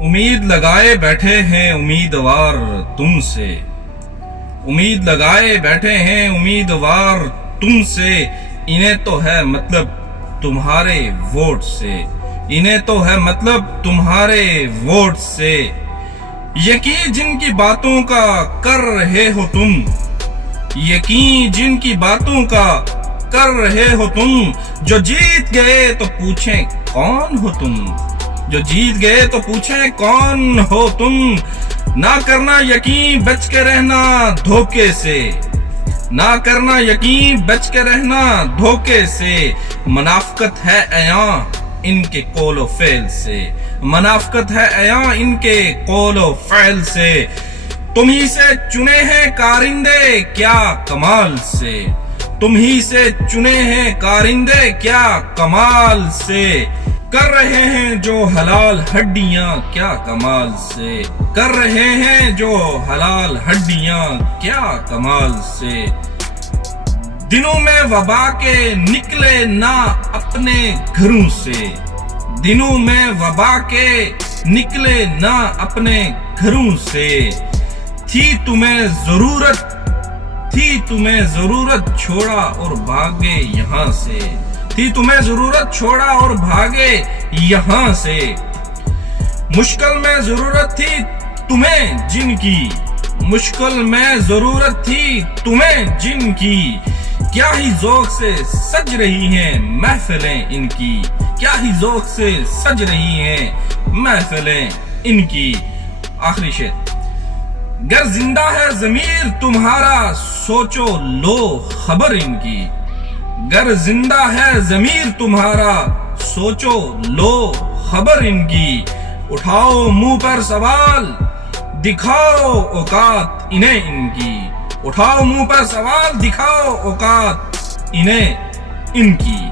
امید لگائے بیٹھے ہیں امیدوار تم سے، امید لگائے بیٹھے ہیں امیدوار تم سے، انہیں تو ہے مطلب تمہارے ووٹ سے، انہیں تو ہے مطلب تمہارے ووٹ سے۔ یقین جن کی باتوں کا کر رہے ہو تم، یقین جن کی باتوں کا کر رہے ہو تم، جو جیت گئے تو پوچھیں کون ہو تم، جو جیت گئے تو پوچھیں کون ہو تم۔ نہ کرنا یقین بچ کے رہنا دھوکے سے، نہ کرنا یقین بچ کے رہنا دھوکے سے، منافقت ہے عیاں ان کے قول و فعل سے، منافقت ہے عیاں ان کے قول و فعل سے۔ تم ہی سے چنے ہیں کارندے کیا کمال سے، تم ہی سے چنے ہیں کارندے کیا کمال سے، کر رہے ہیں جو حلال ہڈیاں کیا کمال سے، کر رہے ہیں جو حلال ہڈیاں کیا کمال سے۔ دنوں میں وبا کے نکلے نہ اپنے گھروں سے، دنوں میں وبا کے نکلے نہ اپنے گھروں سے، تھی تمہیں ضرورت چھوڑا اور بھاگے یہاں سے، تھی تمہیں ضرورت چھوڑا اور بھاگے یہاں سے۔ مشکل میں ضرورت تھی تمہیں جن کی، مشکل میں ضرورت تھی تمہیں جن کی، کیا ہی ذوق سے سج رہی ہیں محفلیں ان کی، کیا ہی ذوق سے سج رہی ہیں محفلیں ان کی۔ آخری شعر۔ گر زندہ ہے ضمیر تمہارا سوچو لو خبر ان کی، گر زندہ ہے ضمیر تمہارا سوچو لو خبر ان کی، اٹھاؤ منہ پر سوال دکھاؤ اوقات انہیں ان کی، اٹھاؤ منہ پر سوال دکھاؤ اوقات انہیں ان کی۔